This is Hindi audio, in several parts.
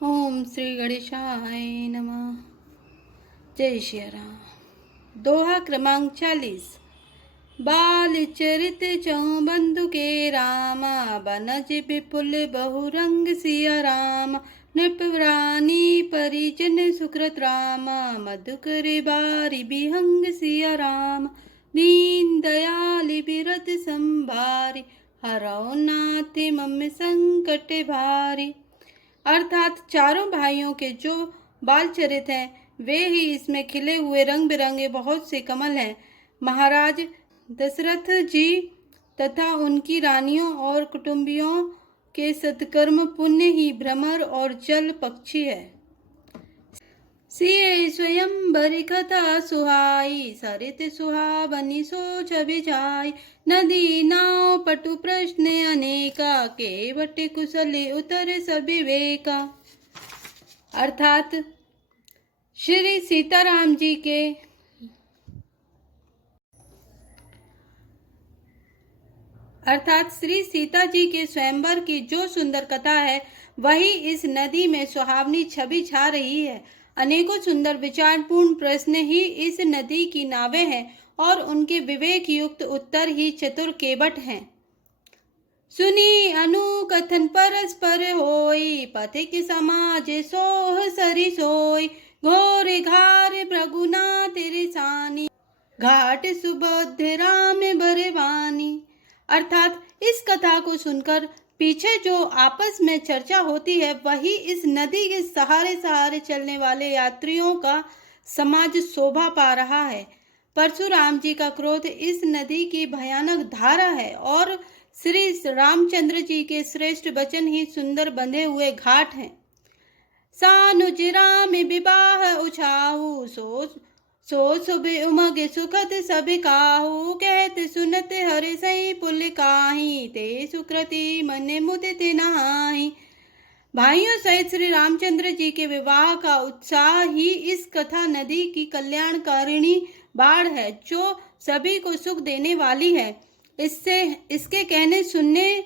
ओम श्री गणेशाय नमः। जय श्री राम। दोहा क्रमांक 40। बाल चरित चौं बंधु के रामा, बनज विपुल बहुरंग सिया राम। नृपरानी परिजन सुकृत रामा, मधुकर बारी बिहंग सिया राम। दीन दयाल बिरत संभारी, हरौ नाथ मम संकट भारी। अर्थात चारों भाइयों के जो बाल चरित हैं वे ही इसमें खिले हुए रंग बिरंगे बहुत से कमल हैं। महाराज दशरथ जी तथा उनकी रानियों और कुटुंबियों के सत्कर्म पुण्य ही भ्रमर और जल पक्षी है। सिए स्वयं बरी कथा सुहाई, सरित सुहावनी सोच अभिजाई। नदी नाव पटु प्रश्न अनेका, केवट कुशली उतर सविवेका। अर्थात श्री सीताराम जी के श्री सीता जी के स्वयंवर की जो सुंदर कथा है वही इस नदी में सुहावनी छवि छा रही है। अनेकों सुंदर विचारपूर्ण प्रश्न ही इस नदी की नावें हैं और उनके विवेक युक्त उत्तर ही चतुर केवट हैं। सुनी अनुकथन परस्पर होई, पथिक समाज सोह सरि सोई। घोर घार भृगुनाथ रिसानी, घाट सुबोध राम बरवानी। अर्थात इस कथा को सुनकर पीछे जो आपस में चर्चा होती है वही इस नदी के सहारे सहारे चलने वाले यात्रियों का समाज शोभा पा रहा है। परशुराम जी का क्रोध इस नदी की भयानक धारा है और श्री रामचंद्र जी के श्रेष्ठ वचन ही सुंदर बंधे हुए घाट हैं। सानुज राम विवाह उछाहू, सो शुभ उमग सुखद सभी काहू। कहते सुनते हरि सही पुल काही, ते सुकृति मन मुदित नहाई। भाइयों सहित श्री रामचंद्र जी के विवाह का उत्साह ही इस कथा नदी की कल्याणकारिणी बाढ़ है जो सभी को सुख देने वाली है। इसके कहने सुनने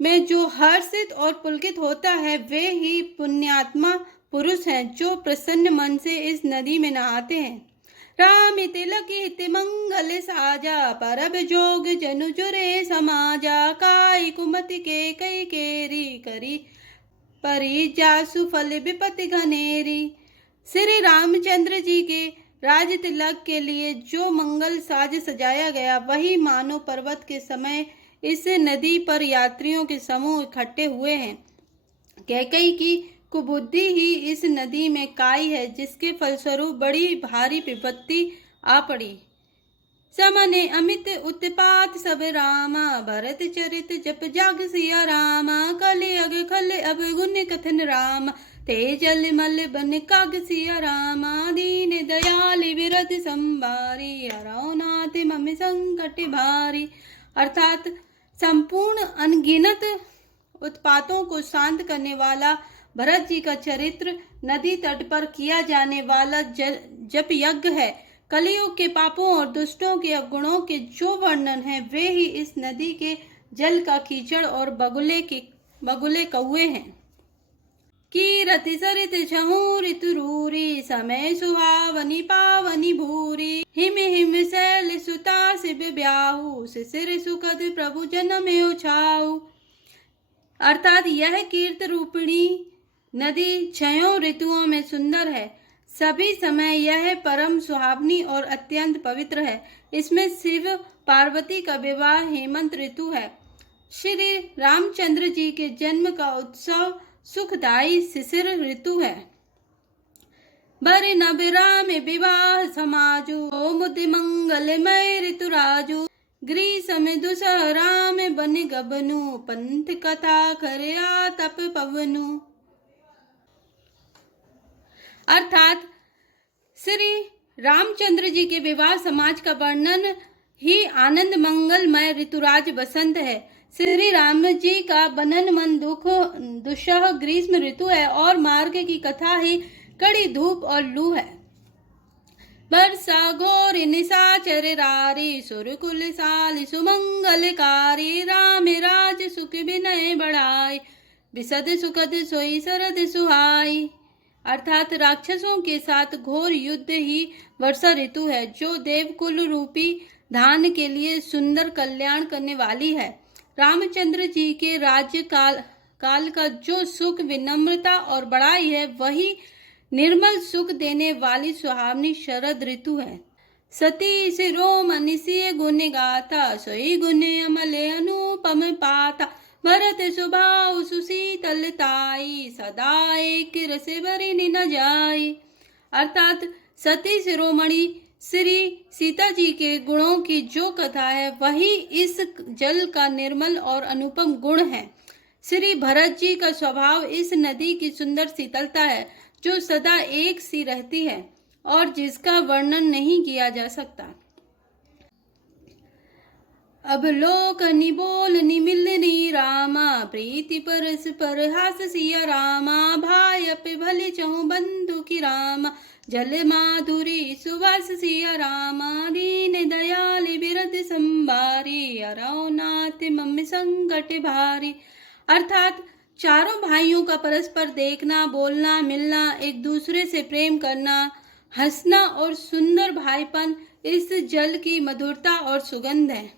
में जो हर्षित और पुलकित होता है वे ही पुण्यात्मा पुरुष हैं जो प्रसन्न मन से इस नदी में नहाते हैं। राम तिलक हित मंगल साजा, परब जोग जनु जुरे समाजा। काई कुमति के कई केरी, करी परी जासु फल विपति घनेरी। श्री रामचंद्र जी के राज तिलक के लिए जो मंगल साज सजाया गया वही मानो पर्वत के समय इस नदी पर यात्रियों के समूह इकट्ठे हुए हैं। कैकई की कुबुद्धि ही इस नदी में काई है जिसके फलस्वरूप बड़ी भारी विपत्ति आ पड़ी। समने अमित उत्पात सब रामा, भरत चरित जप जाग सिया रामा। कलि अग खल अब गुण कथन राम, ते जल मल बन काग सिया रामा। दीन दयाल विरत संभारी, हरौ नाथ मम संकट भारी। अर्थात संपूर्ण अनगिनत उत्पातों को शांत करने वाला भरत जी का चरित्र नदी तट पर किया जाने वाला जप यज्ञ है। कलियुग के पापों और दुष्टों के अवगुणों के जो वर्णन है वे ही इस नदी के जल का कीचड़ और बगुले कौए हैं। कीरति सरित छहु ऋतुरूरी, समय सुहावनी पावनी भूरी। हिम हिम शैल सुता शिव ब्याहू, शिशिर सुखद प्रभु जन्म उछाऊ। अर्थात यह कीर्त रूपिणी नदी छयों ऋतुओं में सुंदर है। सभी समय यह परम सुहावनी और अत्यंत पवित्र है। इसमें शिव पार्वती का विवाह हेमंत ऋतु है। श्री रामचंद्र जी के जन्म का उत्सव सुखदायी शिशिर ऋतु है। बर नब राम विवाह समाजु, ओ मुद मंगलमय ऋतु राजु। ग्रीष्म दुसह राम बन गबनु, पंथ कथा करया तप पवनु। अर्थात श्री रामचंद्र जी के विवाह समाज का वर्णन ही आनंद मंगलमय ऋतुराज बसंत है। श्री राम जी का बनन मन दुसह ग्रीष्म ऋतु है और मार्ग की कथा ही कड़ी धूप और लू है। वर्षा घोर निशाचर रारी, सुरकुल साल सुमंगलकारी। राम राज सुख विनय बढ़ाई, विशद सुखद सोई शरद सुहाई। अर्थात राक्षसों के साथ घोर युद्ध ही वर्षा ऋतु है, जो देवकुल रूपी धान के लिए सुंदर कल्याण करने वाली है। रामचंद्र जी के राज्य काल का जो सुख, विनम्रता और बड़ाई है, वही निर्मल सुख देने वाली सुहावनी शरद ऋतु है। सती शिरोमणि गुण गाथा, सोई गुण अमले अनुपम पाता। भरत सुभाव सुशीतलताई, सदा एक रस भरी न जाई। अर्थात सती शिरोमणि श्री सीता जी के गुणों की जो कथा है, वही इस जल का निर्मल और अनुपम गुण है। श्री भरत जी का स्वभाव इस नदी की सुंदर शीतलता है, जो सदा एक सी रहती है और जिसका वर्णन नहीं किया जा सकता। अब लोक निबोल निमिलनी रामा, प्रीति परस पर हास सिया रामा। भाई पे भले चहु बंधु की रामा, जल माधुरी सुवास सिया रामा। दीन दयाल बिरद संबारी, अरौ नाथ मम संकट भारी। अर्थात चारों भाइयों का परस्पर देखना, बोलना, मिलना, एक दूसरे से प्रेम करना, हंसना और सुंदर भाईपन इस जल की मधुरता और सुगंध है।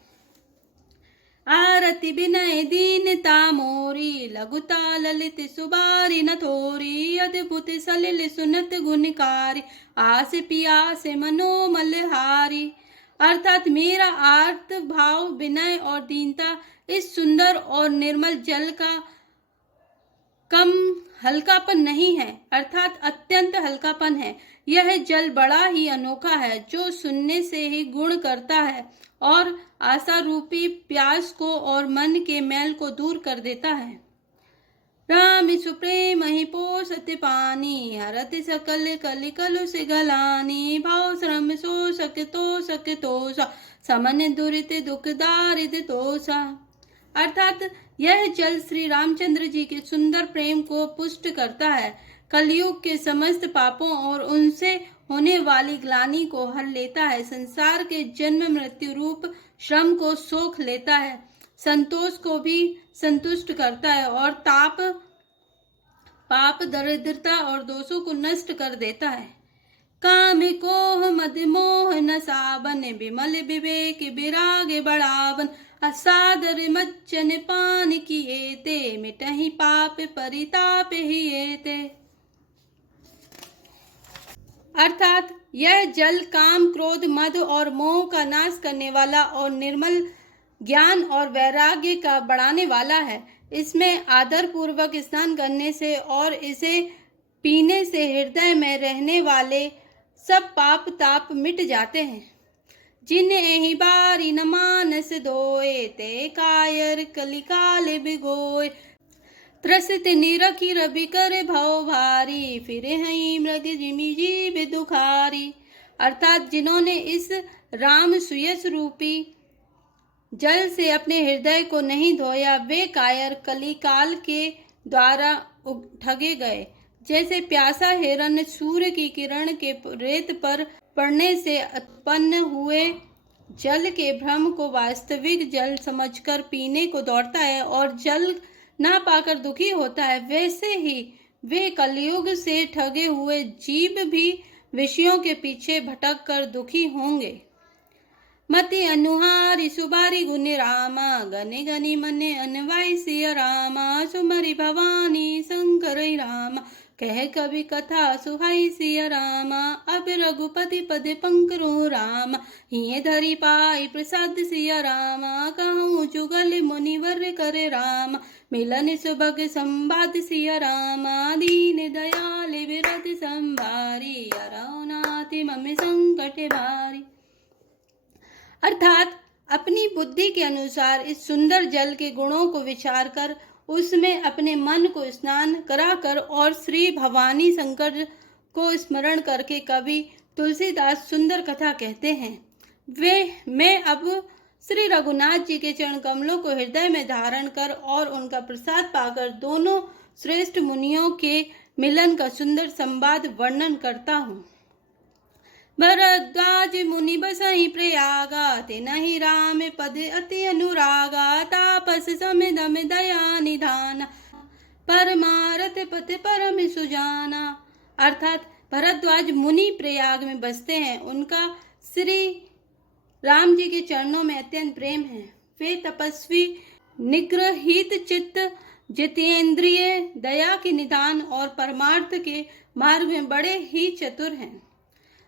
आरती विनय दीनता मोरी, लघुता ललित सुबारी न थोरी। अद्भुत सलिल सुनत गुणकारी, आस पियास मनोमल हारी। अर्थात मेरा आर्त भाव, विनय और दीनता इस सुंदर और निर्मल जल का कम हल्कापन नहीं है, अर्थात अत्यंत हल्कापन है। यह जल बड़ा ही अनोखा है, जो सुनने से ही गुण करता है और आशा रूपी प्यास को और मन के मैल को दूर कर देता है। राम सुप्रेम ही पोषत पानी, हरत सकल कलि कलु से गलानी। भाव श्रम सो सक तोषा, समन दुरित दुख दारिद तोषा। अर्थात यह जल श्री रामचंद्र जी के सुंदर प्रेम को पुष्ट करता है, कलयुग के समस्त पापों और उनसे होने वाली ग्लानि को हर लेता है, संसार के जन्म मृत्यु रूप श्रम को सोख लेता है, संतोष को भी संतुष्ट करता है और पाप दरिद्रता और दोषों को नष्ट कर देता है। काम कोह मद मोह न साबन, विमल विवेक विराग बढ़ावन। असादर मच्चन पान किए ते, मिटहि पाप परिताप हिए ते। अर्थात यह जल काम, क्रोध, मद और मोह का नाश करने वाला और निर्मल ज्ञान और वैराग्य का बढ़ाने वाला है। इसमें आदर पूर्वक स्नान करने से और इसे पीने से हृदय में रहने वाले सब पाप ताप मिट जाते हैं। जिन एहि बारी न मानस दोए, ते कायर कलिकाल बिगोए। त्रसित निरखी रवि कर भव भारी, फिर हई मृग जिमि जीव दुखारी। अर्थात जिन्होंने इस राम सुयस रूपी जल से अपने हृदय को नहीं धोया, वे कायर कलिकाल के द्वारा ठगे गए। जैसे प्यासा हिरन सूर्य की किरण के रेत पर पड़ने से उत्पन्न हुए जल के भ्रम को वास्तविक जल समझकर पीने को दौड़ता है और जल ना पाकर दुखी होता है, वैसे ही वे कलयुग से ठगे हुए जीव भी विषयों के पीछे भटक कर दुखी होंगे। मति अनुहारी सुबारी गुण रामा, गने गनि मने अनवाई सिय रामा। सुमरि भवानी शंकर रामा, कह कवि कथा सुहाई सिय रामा। अब रघुपति पद पंकरु रामा, हिये धरि पाई प्रसाद सिय रामा। कहूँ जुगल मुनिवर करे रामा, मिलन सुभग संवाद सिय रामा। दीन दयाल विरत संभारी, अरौ नाथ मम संकट भारी। अर्थात अपनी बुद्धि के अनुसार इस सुंदर जल के गुणों को विचार कर उसमें अपने मन को स्नान कराकर और श्री भवानी शंकर को स्मरण करके कवि तुलसीदास सुंदर कथा कहते हैं। मैं अब श्री रघुनाथ जी के चरण कमलों को हृदय में धारण कर और उनका प्रसाद पाकर दोनों श्रेष्ठ मुनियों के मिलन का सुंदर संवाद वर्णन करता हूँ। भरद्वाज मुनि बसहि प्रयागा, तिनहि राम पद अति अनुरागा। तापस समिदम दया निधान, परमारथ पति परम सुजाना। अर्थात भरद्वाज मुनि प्रयाग में बसते हैं, उनका श्री राम जी के चरणों में अत्यंत प्रेम है। वे तपस्वी, निग्रहित चित्त, जितेंद्रिय, दया के निदान और परमार्थ के मार्ग में बड़े ही चतुर हैं।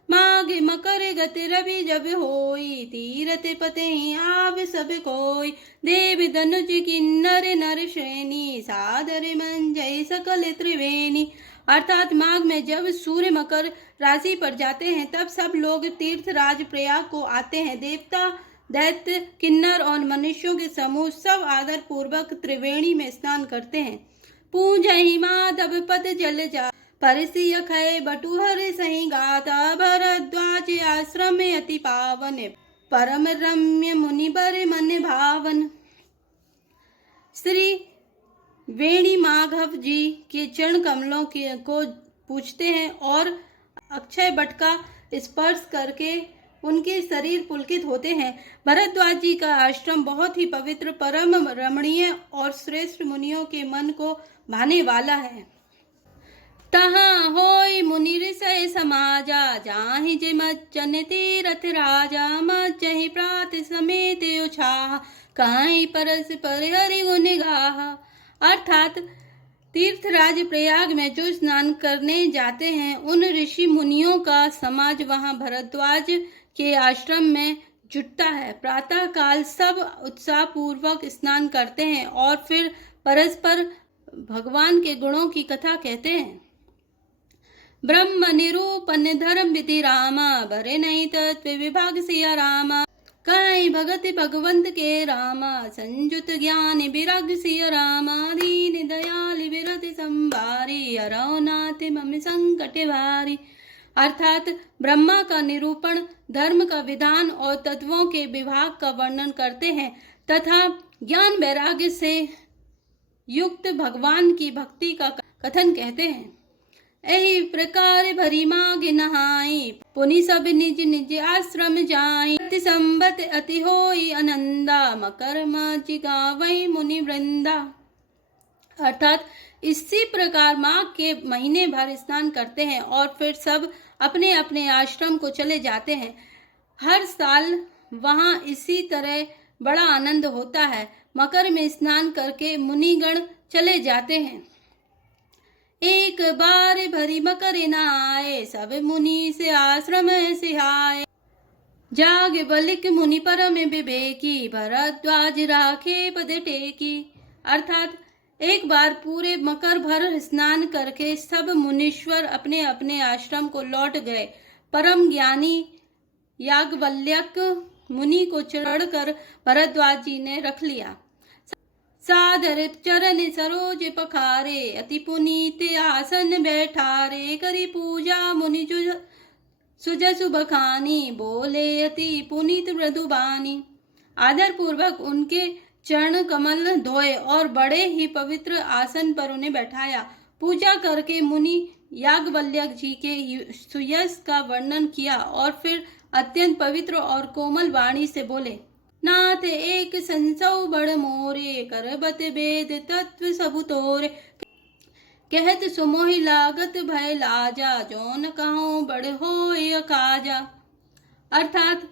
माघ मकर गति रवि जब होई, तीरथ पते आव सब कोई। देव धनुज किन्नर नर श्रेणी, सादर मंजय सकल त्रिवेणी। अर्थात माघ में जब सूर्य मकर राशि पर जाते हैं, तब सब लोग तीर्थराज प्रयाग को आते हैं। देवता, दैत्य, किन्नर और मनुष्यों के समूह सब आदर पूर्वक त्रिवेणी में स्नान करते हैं। पूजहि माधव पद जल जा, परसी अखय बटुहर सही गाता। भरद्वाज आश्रम में अति पावन, परम रम्य मुनि बर मन भावन। श्री वेणी माधव जी के चरण कमलों को पूछते हैं और अक्षय बट का स्पर्श करके उनके शरीर पुलकित होते हैं। भरद्वाज जी का आश्रम बहुत ही पवित्र, परम रमणीय और श्रेष्ठ मुनियों के मन को भाने वाला है। तहाँ होय मुनि ऋषय समाजा, जाहि जे मज्जन तीरथ राजा। मज्जहि प्रात समेत उछाह, काहि परस पर हरि गुण गाह। अर्थात तीर्थराज प्रयाग में जो स्नान करने जाते हैं, उन ऋषि मुनियों का समाज वहां भरद्वाज के आश्रम में जुटता है। प्रातः काल सब उत्साह पूर्वक स्नान करते हैं और फिर परस्पर भगवान के गुणों की कथा कहते हैं। ब्रह्म निरूपण धर्म विधि रामा, भरे नहीं तत्व विभाग सिया रामा। कहीं भगत भगवंत के रामा, संयुत ज्ञान विराग सिय रामा। दीन दयाल विरत संभारी, हरौ नाथ मम संकट भारी। अर्थात ब्रह्मा का निरूपण, धर्म का विधान और तत्वों के विभाग का वर्णन करते हैं तथा ज्ञान वैराग्य से युक्त भगवान की भक्ति का कथन कहते हैं। एहि प्रकार भरी माघ नहाई, पुनि सब निज निज आश्रम जाई। अति संबत अति होई आनंदा, मकर माझ गावै मुनि वृंदा। अर्थात इसी प्रकार माघ के महीने भर स्नान करते हैं और फिर सब अपने अपने आश्रम को चले जाते हैं। हर साल वहां इसी तरह बड़ा आनंद होता है। मकर में स्नान करके मुनिगण चले जाते हैं। एक बार भरी मकर नहाए, सब मुनि से आश्रम सिहाए। जाग बलिक मुनि परम विवेकी, भरद्वाज राखे पद टेकी। अर्थात एक बार पूरे मकर भर स्नान करके सब मुनीश्वर अपने अपने आश्रम को लौट गए। परम ज्ञानी याज्ञवल्क्य मुनि को चढ़कर भरद्वाज जी ने रख लिया। सादर चरण सरोज पखारे, अति पुनीत आसन बैठारे। करी पूजा मुनि सुजसु बखानी, बोले अति पुनीत मृदुबानी। आदर पूर्वक उनके चरण कमल धोए और बड़े ही पवित्र आसन पर उन्हें बैठाया। पूजा करके मुनि याज्ञवल्क्य जी के सुयश का वर्णन किया और फिर अत्यंत पवित्र और कोमल वाणी से बोले। नाथ एक संसौ बड़ मोरे, करबत वेद तत्व सबु तोरे। कहत सुमोहि लागत भय लाजा, जौन कहूँ बड़ होय अकाजा। अर्थात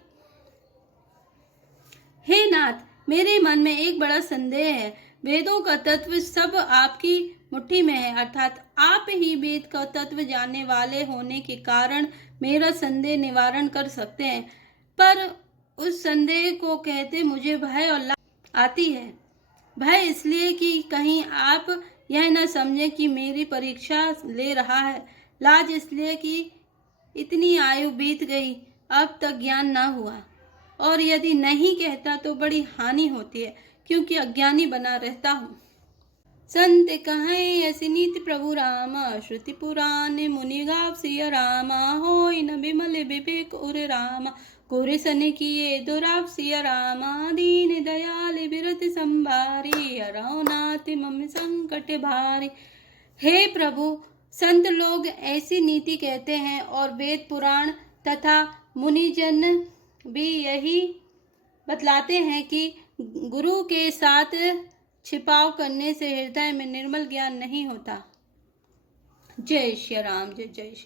हे नाथ, मेरे मन में एक बड़ा संदेह है। वेदों का तत्व सब आपकी मुट्ठी में है। अर्थात आप ही वेद का तत्व जानने वाले होने के कारण मेरा संदेह निवारण कर सकते हैं, पर उस संदेह को कहते मुझे भय और लाज आती है। भय इसलिए कि कहीं आप यह न समझें कि मेरी परीक्षा ले रहा है। लाज इसलिए कि इतनी आयु बीत गई, अब तक ज्ञान न हुआ, और यदि नहीं कहता तो बड़ी हानि होती है, क्योंकि अज्ञानी बना रहता हूँ। संत कहें ऐसी नीति प्रभु रामा, श्रुति पुराण मुनि गाव सिय रामा। होय न विमल विवेक उर रामा, कोरे सन किए दुराव सिय रामा। दीन दयाल विरत संभारी, हरौ नाथ मम संकट भारी। हे प्रभु, संत लोग ऐसी नीति कहते हैं और वेद पुराण तथा मुनिजन भी यही बतलाते हैं कि गुरु के साथ छिपाव करने से हृदय में निर्मल ज्ञान नहीं होता। जय श्री राम, जय जय श्री